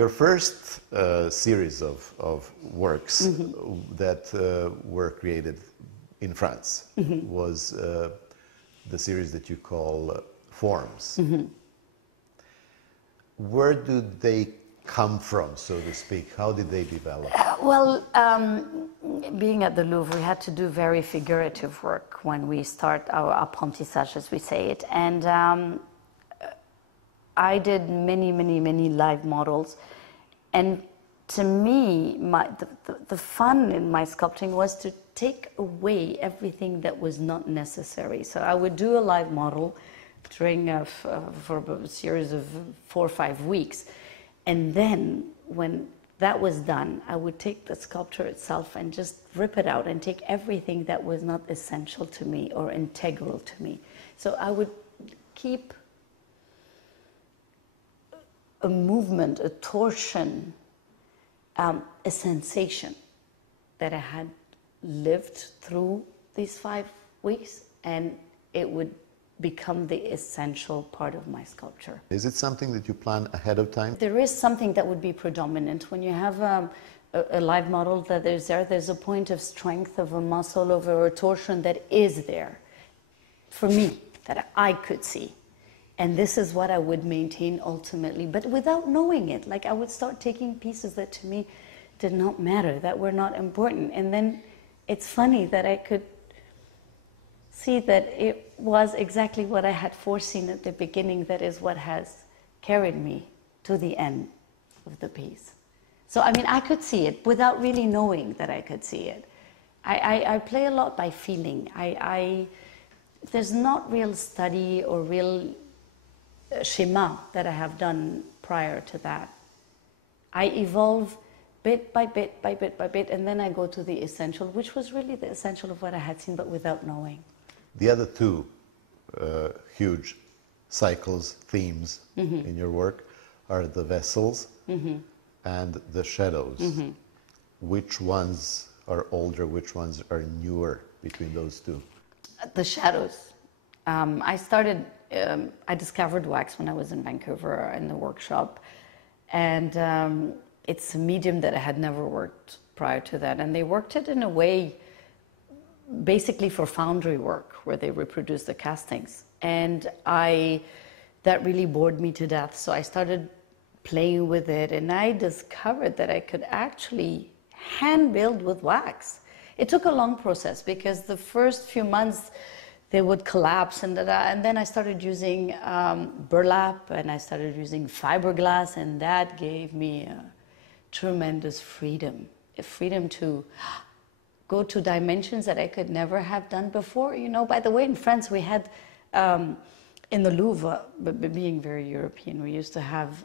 Your first series of works that were created in France was the series that you call Forms. Where do they come from, so to speak? How did they develop? Being at the Louvre, we had to do very figurative work when we start our apprentissage, as we say it. And I did many live models. And to me, the fun in my sculpting was to take away everything that was not necessary. So I would do a live model during for a series of 4 or 5 weeks. And then when that was done, I would take the sculpture itself and just rip it out and take everything that was not essential to me or integral to me. So I would keep a movement, a torsion, a sensation that I had lived through these 5 weeks, and it would become the essential part of my sculpture. Is it something that you plan ahead of time? There is something that would be predominant. When you have a live model that is there, there's a point of strength of a muscle, of a torsion that is there, for me, that I could see. And this is what I would maintain ultimately, but without knowing it. Like I would start taking pieces that to me did not matter, that were not important. And then it's funny that I could see that it was exactly what I had foreseen at the beginning that is what has carried me to the end of the piece. So, I mean, I could see it without really knowing that I could see it. I play a lot by feeling. There's not real study or real schema that I have done prior to that. I evolve bit by bit by bit by bit, and then I go to the essential, which was really the essential of what I had seen, but without knowing. The other two huge cycles, themes in your work are the vessels and the shadows. Which ones are older, which ones are newer between those two? The shadows. I discovered wax when I was in Vancouver in the workshop, and it's a medium that I had never worked prior to that, and they worked it in a way basically for foundry work where they reproduce the castings, and that really bored me to death. So I started playing with it, and I discovered that I could actually hand build with wax. It took a long process because the first few months they would collapse, and then I started using burlap, and I started using fiberglass, and that gave me a tremendous freedom, a freedom to go to dimensions that I could never have done before. You know, by the way, in France we had, in the Louvre, but being very European, we used to have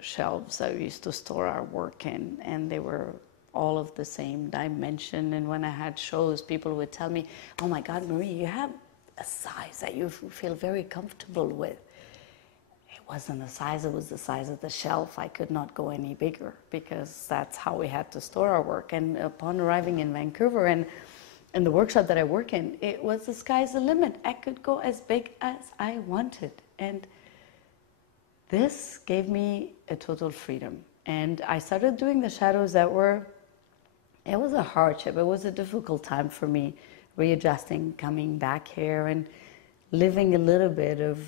shelves that we used to store our work in, and they were all of the same dimension. And when I had shows, people would tell me, "Oh my God, Marie, you have a size that you feel very comfortable with." It wasn't a size, it was the size of the shelf. I could not go any bigger because that's how we had to store our work. And upon arriving in Vancouver and in the workshop that I work in, it was the sky's the limit. I could go as big as I wanted. And this gave me a total freedom. And I started doing the shadows it was a hardship. It was a difficult time for me, readjusting, coming back here and living a little bit of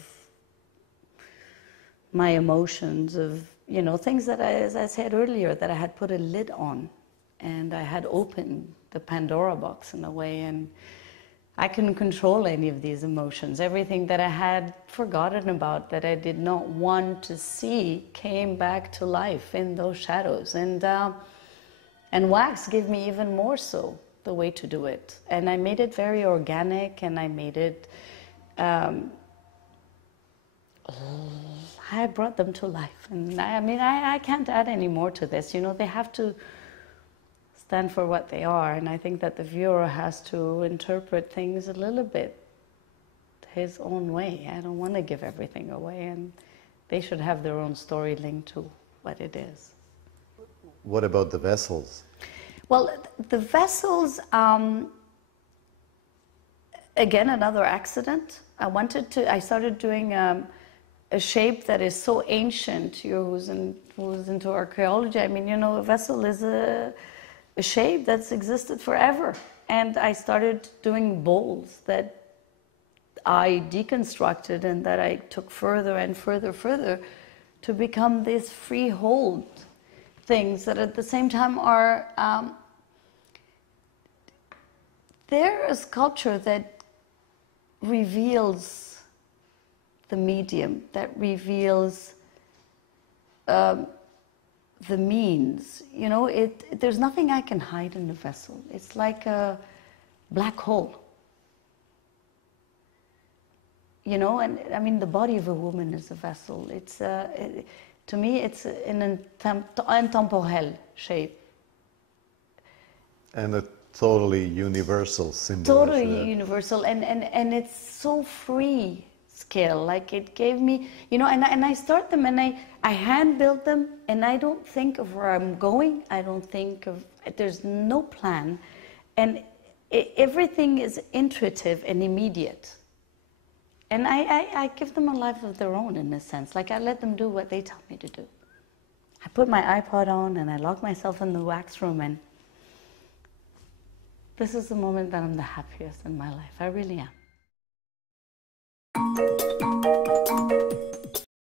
my emotions, of, you know, things that as I said earlier, that I had put a lid on, and I had opened the Pandora box in a way, and I couldn't control any of these emotions. Everything that I had forgotten about, that I did not want to see, came back to life in those shadows. And wax gave me even more so the way to do it. And I made it very organic, and I made it, I brought them to life. And I mean, I can't add any more to this. You know, they have to stand for what they are. And I think that the viewer has to interpret things a little bit his own way. I don't want to give everything away, and they should have their own story linked to what it is. What about the vessels? Well, the vessels, again, another accident. I started doing a shape that is so ancient. Who's into archaeology, I mean, a vessel is a shape that's existed forever. And I started doing bowls that I deconstructed and that I took further and further to become these freehold things that at the same time are, they're a sculpture that reveals the medium, that reveals the means. There's nothing I can hide in the vessel. It's like a black hole. And I mean, the body of a woman is a vessel. It's to me, it's an intemporel shape. And a totally universal symbol. Totally universal, and it's so free scale. Like it gave me, and I start them and I hand build them, and I don't think of where I'm going. I don't think of, there's no plan, and everything is intuitive and immediate. And I give them a life of their own in a sense. Like I let them do what they tell me to do. I put my iPod on and I lock myself in the wax room, and this is the moment that I'm the happiest in my life. I really am.